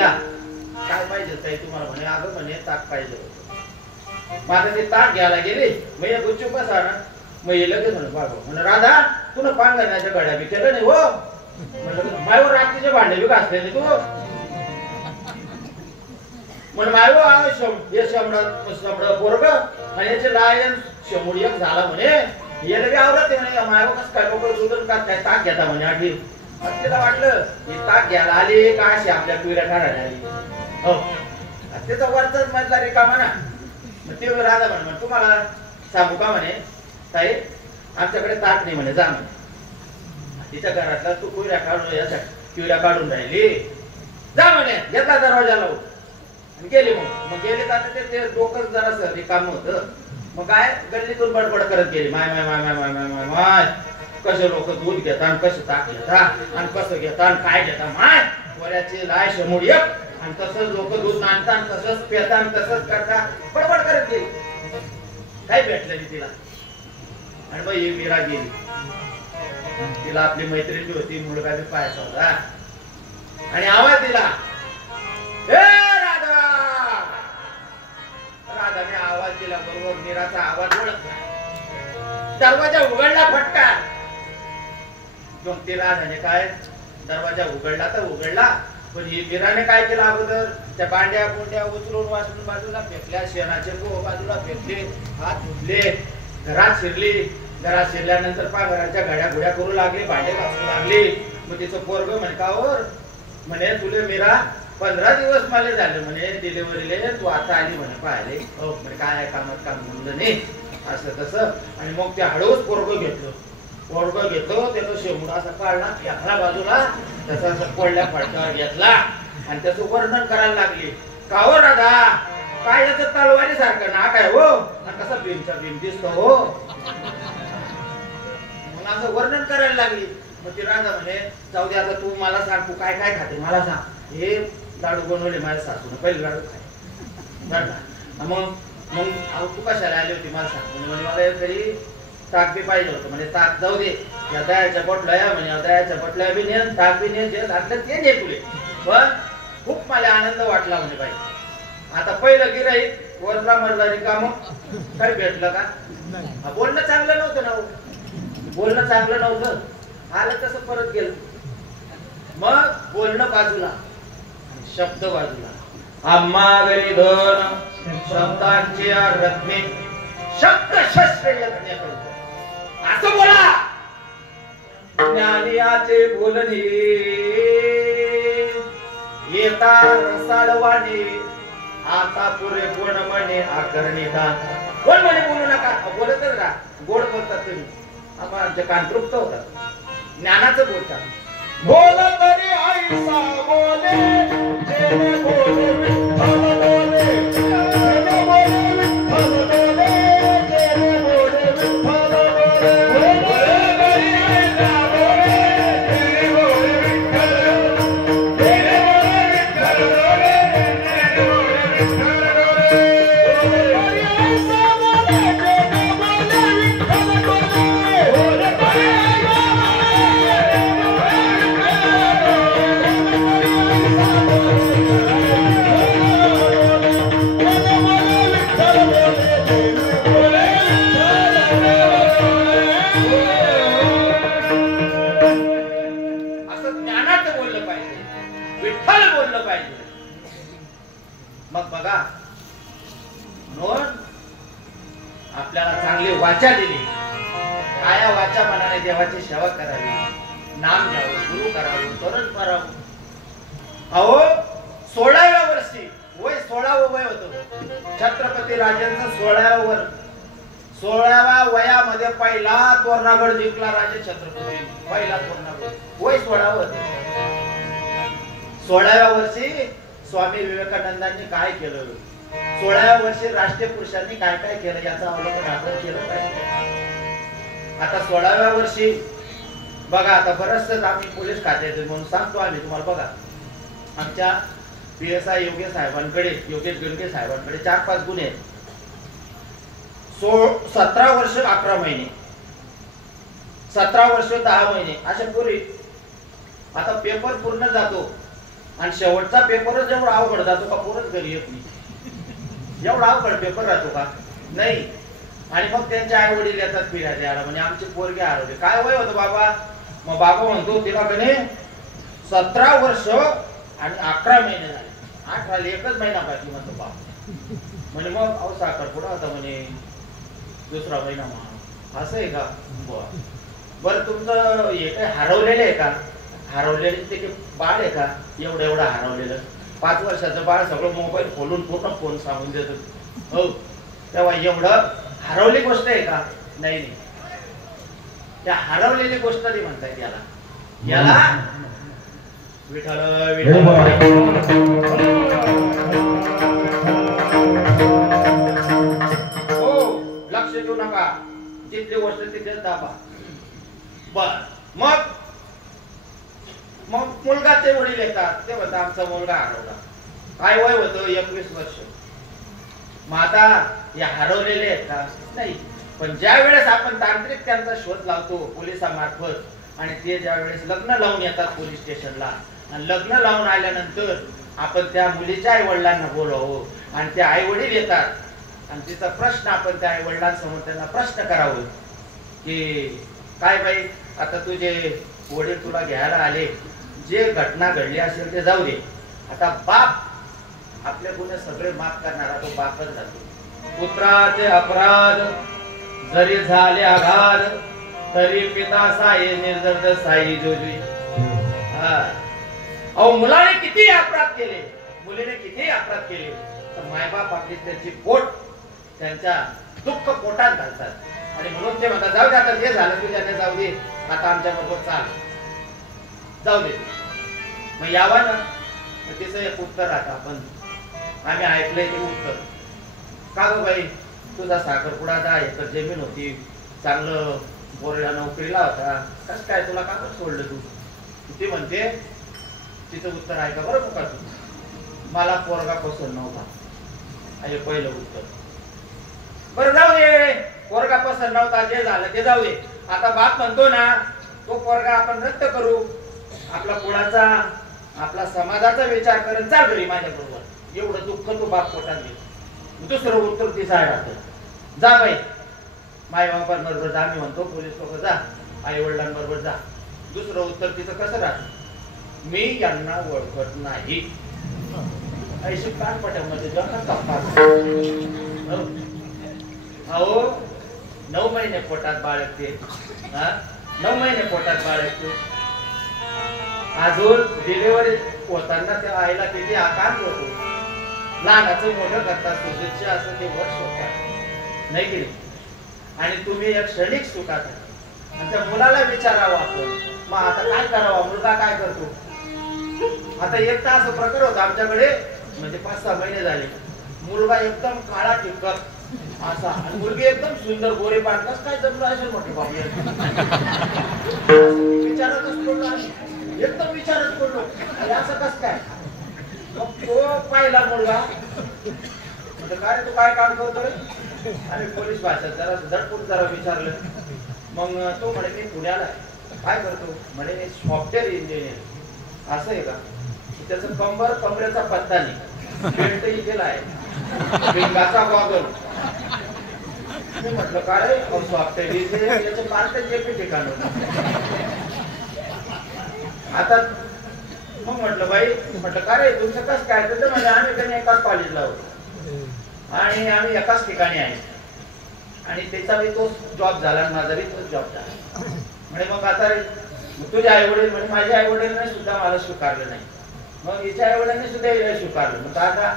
या काय पाहिजे ताई तुम्हाला म्हणे. अगं म्हणे ताक पाहिजे होतं. माझं ते ताक घ्यायला गेले. मग एक गुच्चूप बसा ना. मग हे लगेच म्हणे बाबा म्हणे राधा तुला पान घालण्याच्या गाड्या बी केलं नाही हो. म्हणलं मायवर रात्रीचे भांडे बी घासलेले तू. म्हणे मायव हे शंभर पोरग आणि याचे लायन शंभर एक झाला म्हणे. याला बी आवडत म्हणे मायव कसं काय लोक दुधून का काय ताक घेता म्हणे आधी. तिला वाटलं हे ताक घ्यायला आले का अशी आपल्या पिवळ्या ठाण्याला आली. हो त्याचा वरचाच मधला रिकामा ना. मग ते राधा म्हणे तुम्हाला सांगू का म्हणे ताई आमच्याकडे ताक नाही म्हणे जा म्हणे. तिच्या घरातला तू पिवळ्या काढून याच्या पिवळ्या काढून राहिली जा म्हणे. घेतला दरवाजा लावून गेले. मग गेले तर ते डोकं जरा रिकाम होतं. मग काय गल्लीतून बडबड करत गेली. माय माय माय माय माय माय माय माय कसे लोक दूध घेतात कसे ताक घेतात आणि कसं घेतात काय घेतात माय वऱ्याचे लाय शंभर एक आणि तसंच लोक दूध आणतात तसंच पितात तसंच करतात बडबड करत गेली. काय भेटलं नाही तिला. आणि मग ही मीरा गेली. तिला आपली मैत्रिणी होती मुलगा बी पाहायचा होता आणि आवाज दिला राधा. राधाने आवाज दिला बरोबर मीराचा आवाज ओळखला. दरवाजा उघडला फटका. मग ते राधाने काय दरवाजा उघडला तर उघडला पण ही मीराने काय केलं अगोदर त्या बांड्या कोंड्या उचलून वाचून बाजूला फेकल्या. शेणाचे गो बाजूला फेकले. हात धुतले. घरात शिरली. घरात शिरल्यानंतर घराच्या घड्या घोड्या करू लागले. भांडे घासू लागले. मग तिचं पोरग म्हणे का म्हणे तुले मीरा 15 दिवस मला झाले म्हणे डिलिव्हरीले तू आता आली म्हणे पाहिले. हो म्हणे काय कामात काम म्हणलं नाही असं तसं. आणि मग ते हळूच पोरग घेतलं. पोरग घेतो त्याचा शेंबूड असा काढला एका बाजूला त्याचा असं पडल्या फडक्यावर घेतला आणि त्याचं वर्णन करायला लागली. का हो राधा काय याचं तलवारी सारखं ना काय हो कसा भीमचा भीम दिसतो हो. मग असं वर्णन करायला लागली. मग ती राधा म्हणे जाऊ दे आता तू मला सांग तू काय काय खाते मला सांग. हे लाडू बनवले माझ्या सासून पहिले लाडू खाय. मग मग तू कशाला आली होती मला सांग. म्हणजे मला तरी ताक बी पाहिजे होतं. म्हणजे ताक जाऊ दे या दह्याच्या बटल्या म्हणे दह्याच्या बटल्या बी ने ताक बी ने जे लागलं ते ने तुले. पण खूप मला आनंद वाटला म्हणे बाई. आता पहिलं गिराईक वरचा मरला रिकाम काही भेटलं का. बोलणं चांगलं नव्हतं ना. बोलणं चांगलं नव्हतं. आलं तसं परत गेलं. मग बोलणं बाजूला शब्द बाजूला. आम्हा गली दोन शब्दांची रत्ने शब्द शस्त्र यज्ञ करतो असं बोला. ज्ञानियाचे बोलणे येता रसाळवाने आता पुरे गोड म्हणे आकरणी दान. कोण म्हणे बोलू नका बोलतच राहा. गोड बोलतात तुम्ही आमचे कान तृप्त होतात. ज्ञानाचं बोलतात. बोल तरी ऐसा बोले जेने बोले विठ्ठल बोले जेने बोले विठ्ठल बोले जेने बोले विठ्ठल बोले. बोले तरी ऐसा बोले जेने बोले विठ्ठल जेने बोले विठ्ठल बोले जेने बोले विठ्ठल बोले. बोले तरी ऐसा बोले जेने बोले विठ्ठल बोले बोले तरी मग बघा नोंद आपल्याला चांगली वाचा दिली. काया वाचा मनाने देवाची सेवा करावी. नाम घ्यावं गुरु करावं तरुण करावं. अहो 16व्या वर्षी वय 16वं वय होतं छत्रपती राजांचं. 16व्या वयामध्ये पहिला तोरणागड जिंकला राजे छत्रपती. पहिला तोरणागड वय 16 होते. 16व्या वर्षी स्वामी विवेकानंदांनी काय केलं. 16व्या वर्षी राष्ट्रीय पुरुषांनी काय काय केलं याचं अवलोकन आपण केलं पाहिजे. आता 16व्या वर्षी बघा आता बरंच आम्ही पोलीस खात्याचे म्हणून सांगतो आम्ही तुम्हाला. बघा आमच्या PSI योगेश साहेबांकडे योगेश गणके साहेबांकडे 4-5 गुन्हे आहेत. 17 वर्ष 11 महिने 17 वर्ष 10 महिने अशा पूर्वी. आता पेपर पूर्ण जातो आणि शेवटचा पेपरच एवढा अवघड जातो का पोरच घरी येत नाही, एवढा अवघड पेपर राहतो का नाही. आणि मग त्यांचे आई वडील येतात फिरायला द्यायला, म्हणजे आमचे पोरगे हरवले. काय वय होतं बाबा? मग बाबा म्हणतो तिला कने 17 वर्ष आणि 11 महिने झाले, 8 झाले, 1च महिना बाकी म्हणतो बाबा. म्हणे मग अहो साखरपुडा होता म्हणे, दुसरा महिना मग असं आहे का? बरं तुमचं हे काय हरवलेलं आहे का? हरवलेले ते बाळ आहे का? एवढं एवढं हरवलेलं 5 वर्षाचं बाळ सगळं मोबाईल खोलून पूर्ण फोन सांगून देत. हो तेव्हा एवढं हरवली गोष्ट आहे का? नाही नाही, त्या हरवलेली गोष्ट नाही म्हणतायत याला. याला विठ्ठल विठ्ठल. हो लक्ष देऊ नका, तिथली गोष्ट तिथेच दाबा. बर मग मुलगाचे वडील येतात, ते म्हणतात आमचा मुलगा हरवला. काय वय होतं? 21 वर्ष. मग आता या हरवलेले आहेत का? नाही. पण ज्या वेळेस आपण तांत्रिक त्यांचा शोध लावतो पोलिसांमार्फत, आणि ते ज्या वेळेस लग्न लावून येतात पोलीस स्टेशनला, आणि लग्न लावून आल्यानंतर आपण त्या मुलीच्या आई वडिलांना बोलवावं, आणि ते आई वडील येतात, आणि तिचा प्रश्न आपण त्या आई वडिलांसमोर त्यांना प्रश्न करावं की काय बाई आता तुझे वडील तुला घ्यायला आले, जे घटना घडली असेल ते जाऊ दे, आता बाप आपले गुन्हे सगळे माफ करणारा तो बापच जातो. पुत्राचे अपराध जरी झाले आघात, तरी पिता साई निर्दर्द साई जोजी. अहो मुलाने किती अपराध केले, मुलीने किती अपराध केले, तर मायबाप आपली त्यांची पोट त्यांच्या दुःख पोटात घालतात, आणि म्हणून ते म्हणतात जाऊ दे आता जे झालं तुझ्याने जाऊ दे, आता आमच्या बरोबर चाल, जाऊ दे. मग यावा ना, तिचं एक उत्तर राहतं, आपण आम्ही ऐकलंय ते उत्तर. का ग बाई तुझा साखरपुडा 10 एकर जमीन होती, चांगलं पोरला नोकरीला होता, कसं काय तुला का सोडलं तू? ती म्हणते, तिचं उत्तर ऐका बरं का तू, मला पोरगा पसंत नव्हता. अरे पहिलं उत्तर. बरं जाऊ दे, पोरगा पसंत नव्हता, जे झालं ते जाऊ दे. आता बाप म्हणतो ना तो पोरगा आपण रद्द करू, आपला कुळाचा आपला समाजाचा विचार करत चाल घरी माझ्या बरोबर. एवढं दुःख तो बाप पोटात घे. दुसरं उत्तर तिचं आहे राहतं, जा बाई माय बापांबरोबर जा. मी म्हणतो पोलीस लोक जा, आई वडिलांबरोबर जा. दुसरं उत्तर तिचं कसं राहतं, मी यांना ओळखत नाही. ऐशी कानपट्यामध्ये अहो 9 महिने पोटात बाळगते, 9 महिने पोटात बाळगते. अजून डिलिव्हरी होताना त्या आईला किती आकांत होतो, लहानाचं मोठं करतात, सुशिक्षा असं ते वर्ष होतात नाही की नाही. आणि तुम्ही एक क्षणिक सुखात आणि त्या मुलाला विचारावं आपण, मग आता काय करावं, मुलगा काय करतो. आता एक तास प्रकार होता आमच्याकडे, म्हणजे 5-6 महिने झाले. मुलगा एकदम काळा टिपकत असा, आणि मुलगी एकदम सुंदर गोरे पाठ. कसं काय जमलं असेल म्हटलं बाबू, विचारतच पडलो, एकदम विचारच पडलो असं कसं काय. मग तो पाहिला मुलगा, म्हणजे काय तू काय काम करतो रे, आणि पोलीस भाषेत जरा झटपूट जरा विचारलं. मग तो म्हणे मी पुण्याला काय करतो, म्हणे मी सॉफ्टवेअर इंजिनियर. असं आहे का? त्याचं कमरेचा पत्ता नाही, बेल्टही केला आहे, भिंगाचा गॉगल. मी म्हटलं काय सॉफ्टवेअर इंजिनियर, याचं पार्टच एक ठिकाण होतं. आता मग म्हटलं बाई, म्हटलं का रे तुमचं कसं काय, तर म्हणजे आम्ही त्यांनी एकाच कॉलेजला होतो आणि आम्ही एकाच ठिकाणी आहे, आणि त्याचा बी तोच जॉब झाला आणि माझा बी तोच जॉब झाला. म्हणजे मग आता तुझे आई वडील, म्हणजे माझ्या आई वडिलांनी सुद्धा मला स्वीकारलं नाही, मग हिच्या आई वडिलांनी सुद्धा स्वीकारलं. मग आता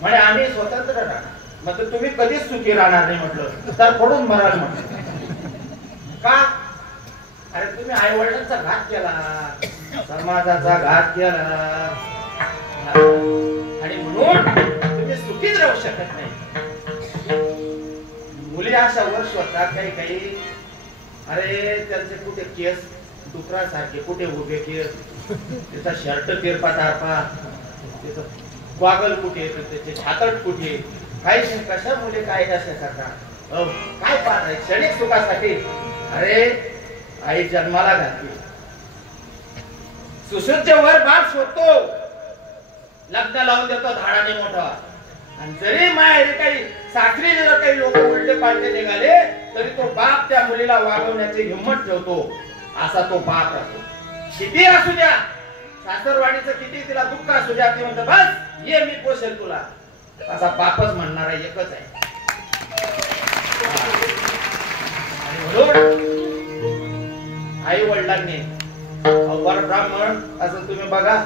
म्हणे आम्ही स्वतंत्र राहणार. मग तुम्ही कधीच सुखी राहणार नाही म्हटलं, तर पडून मराल म्हटलं. का? अरे तुम्ही आई वडिलांचा घात केला, समाजाचा घात केला, आणि म्हणून तुम्ही सुखीच राहू शकत नाही. मुली अशा वर्ष होतात काही काही, अरे त्यांचे कुठे केस डुकरासारखे, कुठे उभे केस, त्याचा शर्ट तिरपा तारपा, त्याचं ग्वागल कुठे, त्याचे छातट कुठे, काही कशा मुली काय कशा करतात. काय पाहत आहे क्षणिक सुखासाठी. अरे आई जन्माला घातली, सुसज्ज वर बाप शोधतो, लग्न लावून देतो धाडाने मोठा. आणि जरी माहेरी काही सासरी जर काही लोक उलटे पालटे निघाले तरी तो बाप त्या मुलीला वागवण्याची हिंमत ठेवतो. असा तो बाप राहतो. किती असू द्या, सासरवाडीचं किती तिला दुःख असू द्या, ती म्हणतो बस ये मी पोषेल तुला. असा बापच म्हणणारा एकच आहे. आई वडिलांनी वर ब्राह्मण असं तुम्ही बघा,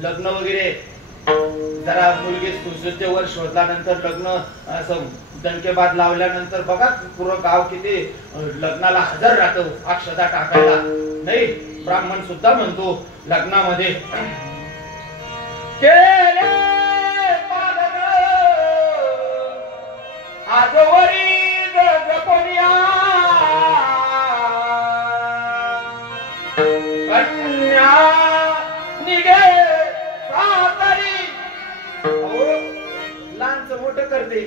लग्न वगैरे जरा मुलगी सुसज्ज वर शोधल्यानंतर लग्न असं दणकेबाद लावल्यानंतर बघा पुरं गाव किती लग्नाला हजर राहतो अक्षता टाकायला. नाही, ब्राह्मण सुद्धा म्हणतो लग्नामध्ये केले आजवरी जगपोनिया कन्या निघे सातारी. लहानच मोठं करते,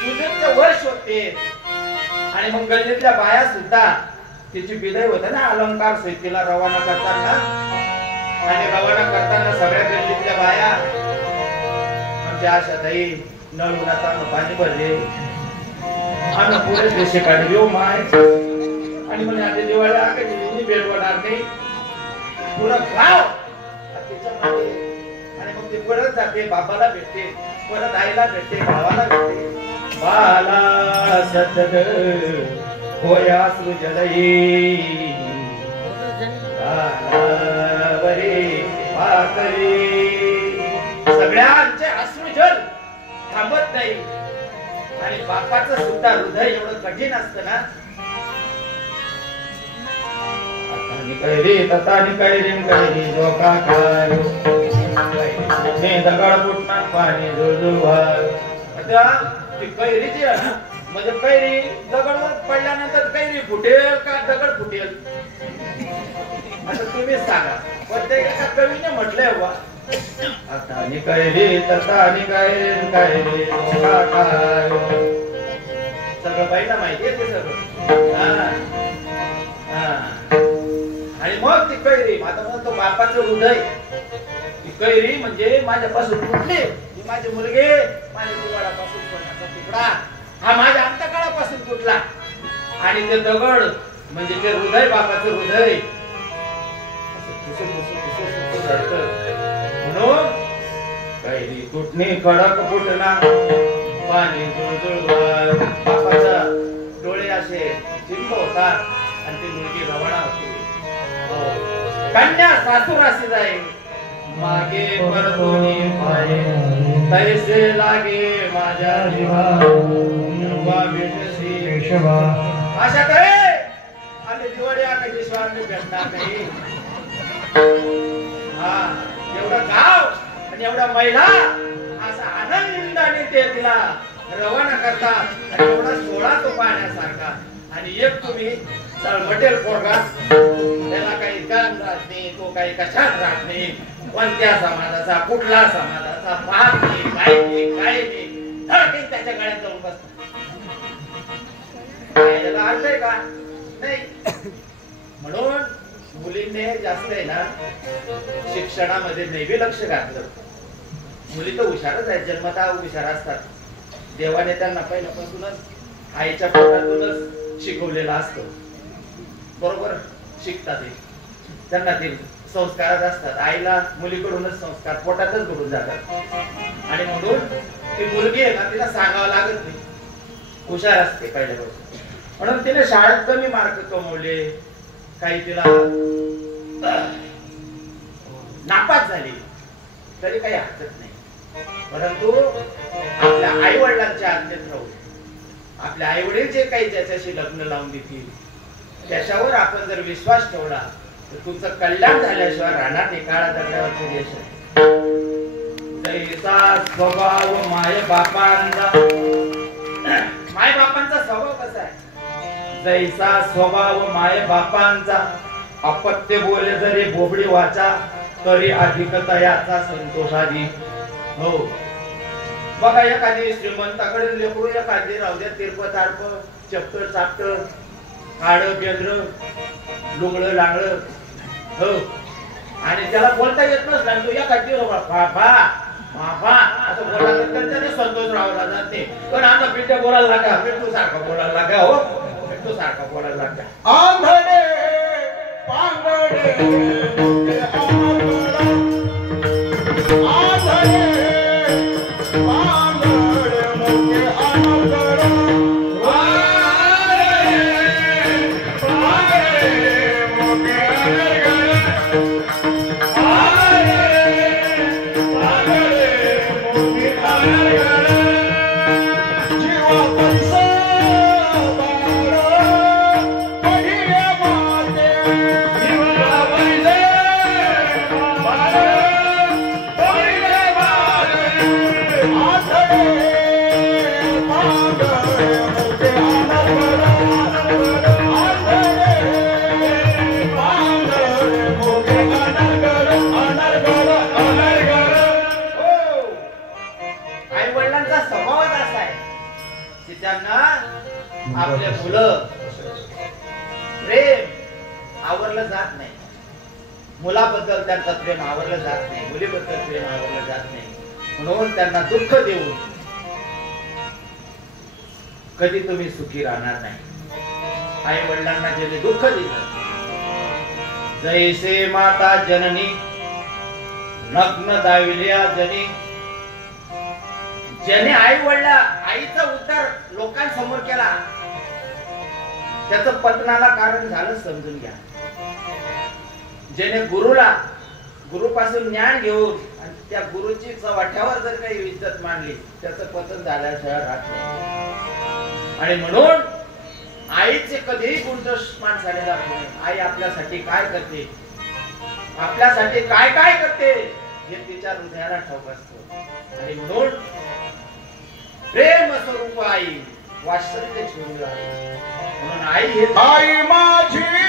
सुजतचं वर्ष होते. आणि मग गल्लीतल्या बाया सुद्धा तिची विदाई होते ना अलंकार सहित तिला रवाना करताना. आणि रवाना करताना सगळ्या गल्लीतल्या बाया म्हणजे आशाताई नळ उन्हात पाणी भरले आणि पुढे देशे काढले हो माय. आणि म्हणजे आता दिवाळी आकाशी भेटवणार नाही पुरं गाव त्याच्यामध्ये. आणि मग ते परत जाते, बाबाला भेटते, परत आईला भेटते, भावाला भेटते. बाला सतत होया सृजलई बालावरी पाकरी. सगळ्यांचे अश्रुजल थांबत नाही. आणि बापाचं सुद्धा हृदय एवढं कठीण असतं ना. कैरी ततानी कैरीन कैरी जो का खायो ने दगड फुटणार पाणी जुळजुळवार. आता ती कैरी जी आहे म्हणजे कैरी दगड पडल्यानंतर कैरी फुटेल का दगड फुटेल असं तुम्हीच सांगा. पण ते एका कवीने म्हटलंय बा, ततानी कैरी ततानी कैरीन कैरी जो का खायो. सगळं बाईला माहितीये ते सगळं. आणि मग ती कैरी आता म्हणतो बापाचं हृदय. ती कैरी म्हणजे माझ्यापासून तुटली, माझे मुलगे माझ्या दिवाळापासून सोन्याचा तुकडा हा माझ्या अंतकाळापासून तुटला. आणि ते दगड म्हणजे ते हृदय, बापाचं हृदय म्हणून कैरी तुटणे कडक फुटला पाणी जुळजुळवार. बापाचा डोळे असे चिंब होतात आणि ती मुलगी रवाना होती. कन्या सासूराशी जाई मागे परतोनी पाये तैसे लागे माझ्या जीवा भेटसी केशवा. अशा करे आणि दिवाळी आकाशी स्वामी भेटणार नाही. हा एवढं गाव आणि एवढा महिला असा आनंदाने ते तिला रवाना करतात. आणि एवढा सोहळा तो पाहण्यासारखा. आणि एक तुम्ही चळमटेल पोरगा त्याला काही काम राहत नाही, तो काही कशात राहत नाही, कोणत्या समाजाचा कुठला समाजाचा पाहत नाही, काय नाही त्याच्या गळ्यात जाऊन बसतो. अर्थ का नाही. म्हणून मुलींनी जास्त आहे ना शिक्षणामध्ये नेहमी लक्ष घातलं. मुली तर हुशारच आहेत, जन्मतः हुशार असतात. देवाने त्यांना पहिल्यापासूनच आईच्या पोटातूनच शिकवलेलं असतं. बरोबर शिकतात, त्यांना ते संस्कारच असतात. आईला मुलीकडूनच संस्कार पोटातच घडून जातात. आणि म्हणून ती मुलगी आहे ना तिला सांगावं लागत नाही, हुशार असते पहिल्यापासून. म्हणून तिने शाळेत कमी मार्क कमवले, काही तिला नापास झाली तरी काही हरकत नाही. परंतु आपल्या आई वडिलांच्या आज्ञेत राहून आपल्या आई वडील जे काही ज्याच्याशी लग्न लावून देतील त्याच्यावर आपण जर विश्वास ठेवला तर तुमचं कल्याण झाल्याशिवाय राहणार नाही. काळा दगडावरचे देश जैसा स्वभाव माय बापांचा. माय बापांचा स्वभाव कसा आहे? जैसा स्वभाव माय बापांचा अपत्य बोले जरी बोबडी वाचा तरी अधिक तयाचा संतोषादी. हो बघा, एखादी श्रीमंताकडे लेकरू एखादी राहू द्या तिरप तारप चपट चापट हाड बेंद्र लुगडं लांगड. हो आणि त्याला बोलता येत नसला तू या काठी बाबा बाबा असं बोलायला तर त्याने संतोष राहायला जाते पण आता पिठ्या बोलायला लागा पिठू सारखं बोलायला लागा हो पिठू सारखं बोलायला लागा आंधळे पांगडे आपले मुलं प्रेम आवरलं जात नाही मुलाबद्दल त्यांचं प्रेम आवरलं जात नाही मुलीबद्दल प्रेम आवरलं जात नाही म्हणून त्यांना दुःख देऊन कधी तुम्ही सुखी राहणार नाही आई वडिलांना जे दुःख दिलं जैसे माता जननी नग्न दाविल्या जनी ज्याने आई वडला आईचा उद्धार लोकांसमोर केला त्याचं पतनाला कारण झालं समजून घ्या ज्याने गुरुपासून ज्ञान घेऊन आणि त्या गुरुची वाट्यावर जर काही इज्जत मांडली त्याचं पतन झाल्याशिवाय राहत नाही आणि म्हणून आईचे कधीही गुणदोष माणसाने दाखवू नये आई आपल्यासाठी काय करते आपल्यासाठी काय काय करते हे तिच्या हृदयाला ठाऊक असतं आणि म्हणून प्रेम स्वरूप आई वात्सल्य ठेवून म्हणून आई माझी